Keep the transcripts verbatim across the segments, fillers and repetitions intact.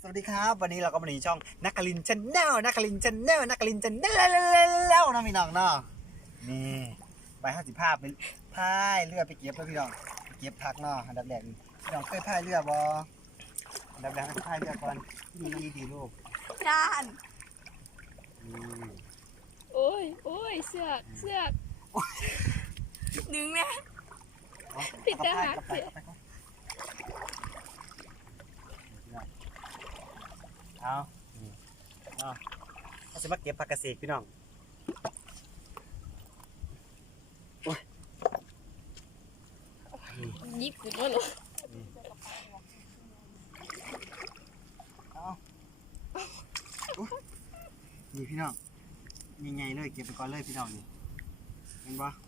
สวัสดีครับวันนี้เราก็มาในช่องนักกลินชาแนลนักกลินชาแนลนักกลินชาแนลแล้วนะพี่น้องเนาะนี่ไปห้าสิบภาพไปพายเรือไปเก็บแล้วพี่น้องไปเก็บผักเนาะอันดับแรกพี่น้องเคยพายเรือบ่อันดับแรกพายเรือก่อนที่นี่ดีลูกจานอืมโอ้ยโอ้ยเสือกเสือกดึงเนี่ยผิดทหารไปไปไปเอาเอาเขาจะมาเก็บผักกระเสกพี่น้องโอ้ยยิบขึ้นมาหรอเอานี่พี่น้องยังไงเลยเก็บไปก่อนเลยพี่น้องนี่เห็นปะ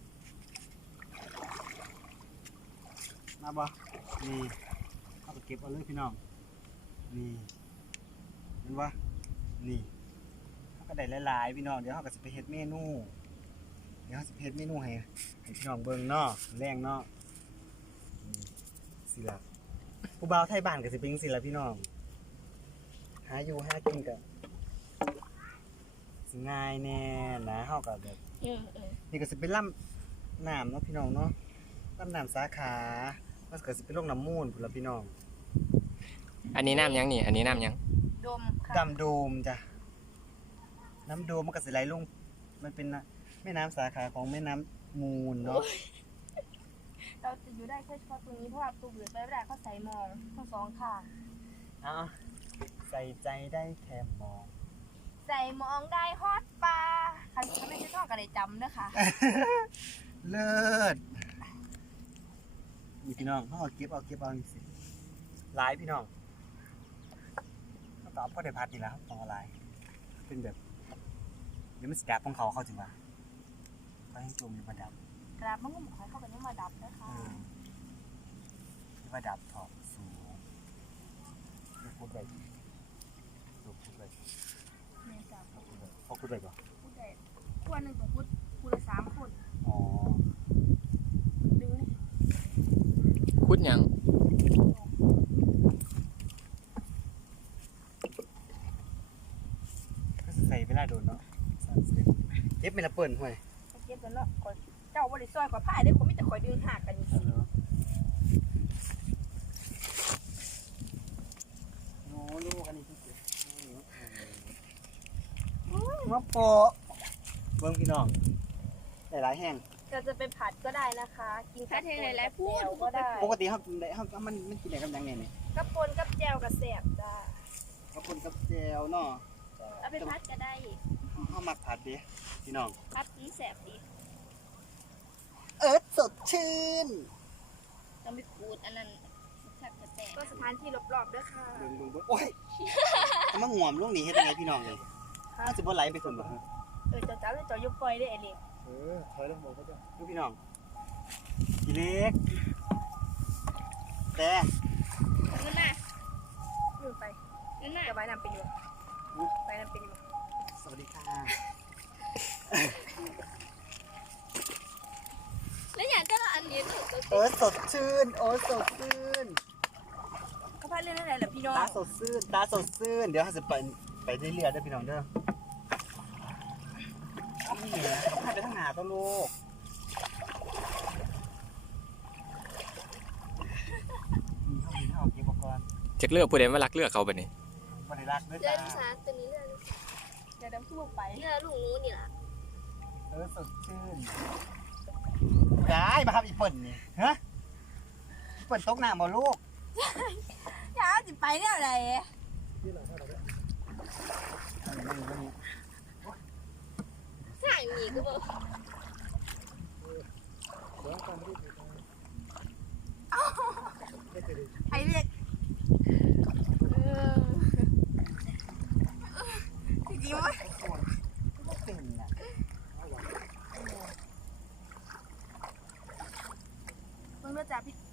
มาปะนี่เอาไปเก็บเอาเลยพี่น้องนี่เห็นปะนี่เขาก็ได้หลายๆพี่น้องเดี๋ยวเขาก็จะไปเฮ็ดเมนูเดี๋ยวเขาจะเฮ็ดเมนูให้ให้พี่น้องเบิ่งเนาะแรงเนาะนี่สิล่ะผู้บ่าวไทยบ้านก็สิเป็นจังซี่ล่ะพี่น้องหาอยู่หากินก็สิง่ายแน่นะเฮาก็แบบเออเออนี่ก็สิเป็นลำน้ำเนาะพี่น้องเนาะลำน้ำสาขามันก็สิเป็นโรงน้ำมูลพุ่นล่ะพี่น้องอันนี้น้ำยังนี่ อันนี้น้ำยังดมค่ะดำโดมจ้ะน้ำโดมมันก็สิไหลลงมันเป็นน่ะแม่น้ำสาขาของแม่น้ำมูลเนาะเราจะอยู่ได้แค่เฉพาะตรงนี้เพราะว่าตูเบือไปไม่ได้เขาใส่มองทั้งสองข้างเอาใส่ใจได้แค่มองใส่มองได้ฮอตปลาคันเขาไม่ใช่ท่องกันเลยจำเด้อค่ะเลิศนี่พี่น้องเขาเอาเก็บเอาเก็บเอานี่สิหลายพี่น้องเขาตอบก็ได้พัดดีแล้วของอะไรเป็นแบบเดี๋ยวมันสแกปของเขาเข้าจริงป่ะเขาให้จมอยู่ประดับกราบมันก็หมายเข้ากันยังมาดับนะคะเออที่ประดับถอดสูงลูกพูดไปลูกพูดไปเนี่ยจ้ะลูกพูดไปพ่อพูดไปป่ะพูดได้ขั้วหนึ่งของพูดพูดละสามคนอ๋อดึงนี่คุดยังก็ใส่เวลาโดนเนาะเก็บไม่ละเปิ่นห่วยเอาเก็บกันเนาะก่อนเจ้าบริซอยกว่าผ้าได้ผมไม่แต่คอยดึงหักกันนี่สิโอ้ลูกอันนี้ที่เก็บมะโปะเบิ้งพี่น้องหลายๆแห้งก็จะไปผัดก็ได้นะคะ กินถ้าเทหลายๆพูดแจวก็ได้ปกติเขากินได้เขามันมันกินได้กับยังไงเนี่ยกับปนกับแจวกับแสบจ้าเขาคนกับแจวเนาะเอาไปพัดก็ได้เขามักผัดดิพี่น้องพัดนี้แสบดีเอิร์ธสดชื่นต้องไปขูดอันนั้นชักกระแตก็สถานที่รอบๆด้วยค่ะเบิ่งเบิ่งเบิ่งโอ้ยเอามาห่วมลูกนี้เฮ็ดยังไงพี่น้องเลยน่าจะบ่ไหลไปคนบ่ฮะเออจะจ้าเลยจอยกปล่อยได้ไอ้เล็กเออถอยลงบ่ก็จะดูพี่น้องกี่เล็กแต่นั่นน่ะยืนไปนั่นน่ะจะใบน้ำเป็นอยู่ใบน้ำเป็นอยู่สวัสดีค่ะแล้วอย่างแต่ละอันนี้ถูกก็เอิร์ธสดชื่นโอ้ยสดชื่นเขาพาเรื่องอะไรล่ะพี่น้องตาสดชื่นตาสดชื่นเดี๋ยวเราจะไปไปเรื่อยๆเด้อพี่น้องเด้อเอานี่แหละเขาพาไปทางหน้าตัวลูกนี่เฮานี่เฮาเก็บอุปกรณ์จากเลือกผู้ใดมารักเลือกเขาแบบนี้บ่ได้รักเด้อเลือจ้าดลูกสาวตัวนี้เลือดเดี๋ยวดำสู้ไปเลือดลูกนู้นนี่ล่ะเออสดชื่นได้มาครับอีเปิ่นนี่ฮะอีเปิ่นตกน้ำบ่ลูกอย่าจิไปเนี่ยอะไรถ้าอย่างนี้ก็บอกไอ้เล็กเออจริงๆวะเป็นน่ะมึงรู้จักพี่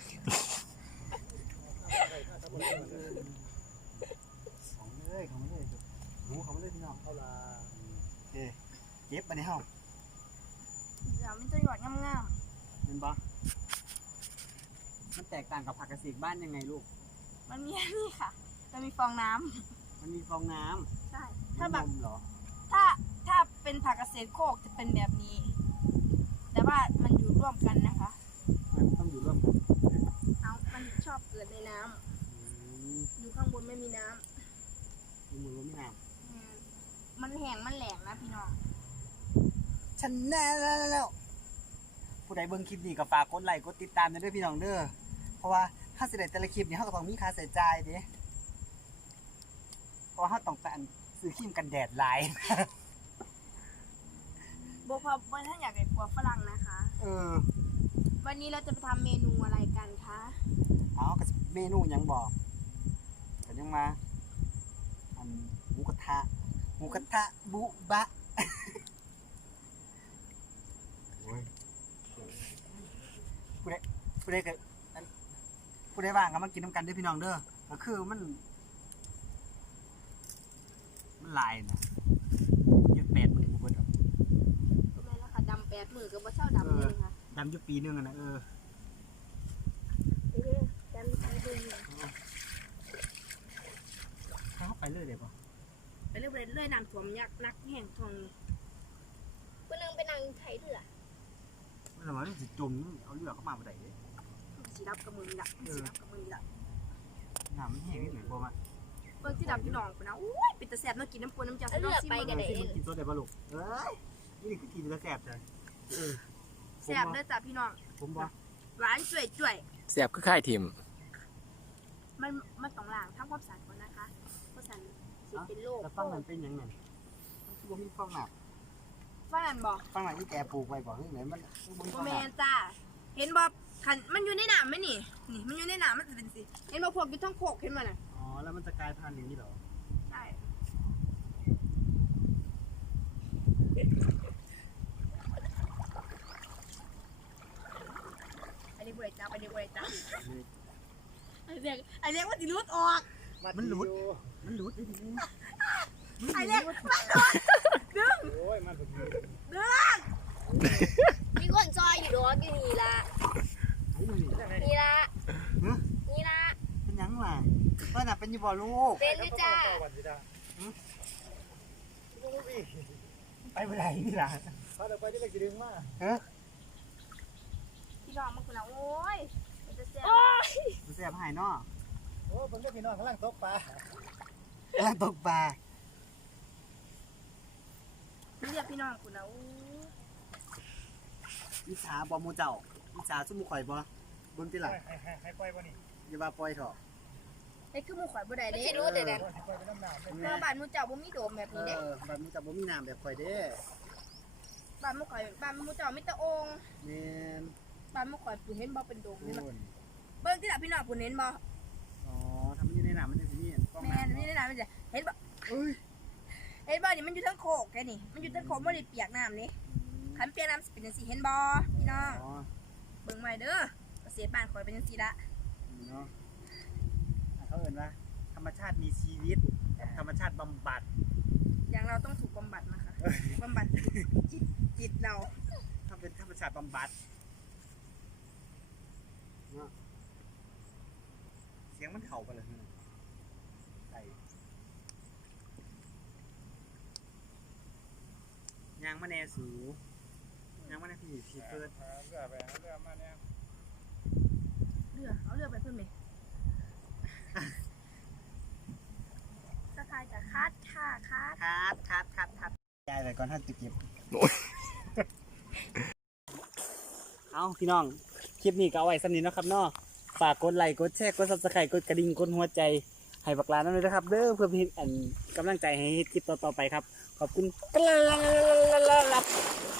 ของเลยของเลยหนูของเลยพี่น้องเอาล่ะโอเคเก็บมาในห้องเดี๋ยวมันจะหยอดงามเห็นปะมันแตกต่างกับผักกระสีบ้านยังไงลูกๆมันมีอันนี้ค่ะจะมีฟองน้ำมันมีฟองน้ำใช่ ถ้าแบบนมเหรอถ้าถ้าเป็นผักเกษตรโคกจะเป็นแบบนี้ แต่ว่ามันอยู่ร่วมกันนะคะมันต้องอยู่ร่วมกันเอามันชอบเกิดในน้ำอืมอยู่ข้างบนไม่มีน้ำมีมือไม่นานอืมมันแห้งมันแหลงนะพี่น้องฉันแน่แล้วผู้ใดเบิ่งคลิปนี้ก็ฝากกดไลค์กดติดตามด้วยพี่น้องเด้อเพราะว่าถ้าสิได้แต่ละคลิปนี่เขาก็ต้องมีค่าใช้จ่ายเด้เพราะว่าเขาต้องไปอันซื้อครีมกันแดดหลายโบพอเบิ้ลถ้าอยากได้กลัวฝรั่งนะคะเออวันนี้เราจะไปทำเมนูอะไรกันคะเอาก็สิเมนูหยังบอกก็ยังมาอันหมูกระทะหมูกระทะบุบะโอ้ยผู้ใดผู้ใดก็อันผู้ใดว่างก็มากินน้ำกันเด้วยพี่น้องเด้อก็คือมัน มันหลายนะยี่สิบแปดหมื่นกูเบิดเอาทำไมล่ะคะดำแปดมือกับว่าเช่าดำเลยค่ะดำอยู่ปีหนึงอะนะเออเอ๊ะดำปีหนึงเข้าไปเลยเดี๋ยวปะไปเรื่อยๆเรื่อยน้ำท่วมยักษ์นักแห่งทองผู้นึงไปนั่งไถเถื่อมันทำไมมันสิจมเอาเรือเข้ามาบ่ได้เด้สีดับกับมือนี่ละสีดับกับมือนี่ละน้ำมันแห้งนิดหน่อยบ่มาเบิ้งที่ดับที่หนองไปนะอุ้ยเป็นตะแสบเนาะกินน้ำปูน้ำจ่าเอาเลือกไปกันที่เด้มันกินตัวได้บ่ลูกเอ้ยนี่คือกินแล้วแสบจ้ะเออแสบเด้อจ้ะพี่น้องผมบ่หวานจ่วยจ่วยเสียบคือค่ายทิมมันมันต้องล้างทำความสะอาดก่อนนะคะเพราะสันสิเป็นโรคแล้วฟังนั้นเป็นหยังไงมันคือบ่มีฟังหนักว่านั่นบอกฟังหนักที่แกปลูกไว้บ่เฮ้ยไหนมันคือบ่มีโมฟังเมหนักนจ้าเห็นบอกขันมันอยู่ในน้ำไหมนี่นี่มันอยู่ในน้ำมันจะเป็นสิเห็นบอกพวกอยู่ท้องโคกเห็นมั้ยน่ะอ๋อแล้วมันจะกลายพันธุ์อย่างนี้เหรอใช่อันนี้บริจาคอันนี้บริจาคอันเรียกอันเรียกว่าติรุดออกมันหลุดมันหลุดได้ดิอันเรียกมันหลุดดึงโอ้ยมันหลุดดึงมีคนซอยอยู่ดอกอยู่นี่ละไอ้นี่นี่ละฮะนี่ละเป็นหยังล่ะเพิ่นน่ะเป็นอยู่บ่ลูกเป็นอยู่จ้าไปบ่ได้นี่ล่ะเขาเดี๋ยวไปที่เล็กจะดึงมาฮะพี่น้องมันคือละโอ้ยมันจะแซ่บมันแซ่บหายเนาะโอ้ผมก็พี่น้องกำลังตกปลากำลังตกปลาเรียกพี่น้องคุณนะโอ้ยอิจฉาบ่หมู่เจ้าอิจฉาซุ่มหมู่ข่อยบ่เบิ่งติล่ะให้ให้ให้ปล่อยบ่นี่อย่าว่าปล่อยเถอะไอ้คือหมูข่อยบ่ได้ไม่เด้ใช่รู้แต่ดันปล่อยให้ปล่อยไปน้ำหนาวเลยเพราะบ้านหมูเจ้าบ่มีโดมแบบเอนี้เด้อบัดหมู่เจ้าบ่มีน้ำแบบข่อยเด้บ้านหมูข่อยบ้านหมูเจ้ามีแต่โอ่งแม่นบ้านหมูข่อยปุ่นเห็นบ่เป็นโดมโอนี่มั้นเบิ่งที่หลังพี่น้องปุ่นเห็นบ่อ๋อถ้ามันอยู่ในน้ำมันจะสิมีกล้องแม่นน้ำนี่เนาะในน้ำมันจะเห็นบ่เอ้ยเห็นบ่นี่มันอยู่ทั้งโคกแค่นี่มันอยู่ทั้งโคกบ่ได้เปียกน้ำนี่คันเปียกน้ำสิเป็นจังซี่เห็นบ่พี่น้องอ๋อเบิ่งไว้เด้อเกษตรบ้านข่อยเป็นจังซี่ละนี่เนาะอ่ะเขาเอิ้นว่าธรรมชาติมีชีวิตกับธรรมชาติบำบัดอย่างเราต้องถูกบำบัดนะคะบำบัดจิตจิตเราถ้าเป็นธรรมชาติบำบัดเนาะเสียงมันเข้ากันเลยใส่ยางมะแนสูยางมะแนพี่พี่เฟิร์นหาเรือไปหาเรือมาเนี่ยเรือเอาเรือไปเพิ่มเลยสกายจะคัดค่ะคัดคัดคัดคัดคัดยายไปก่อนท่านจะเก็บโอ้ยเอาพี่น้อง คลิปนี้ก็เอาไว้สำนี้เนาะครับเนาะฝากกดไลค์กดแชร์กดซับสไครต์กดกระดิ่งกดหัวใจ ให้บักลานั่นเลยนะครับ เด้อเพื่อเป็นอันกำลังใจให้เฮ็ดคลิปต่อๆไปครับ ขอบคุณครับ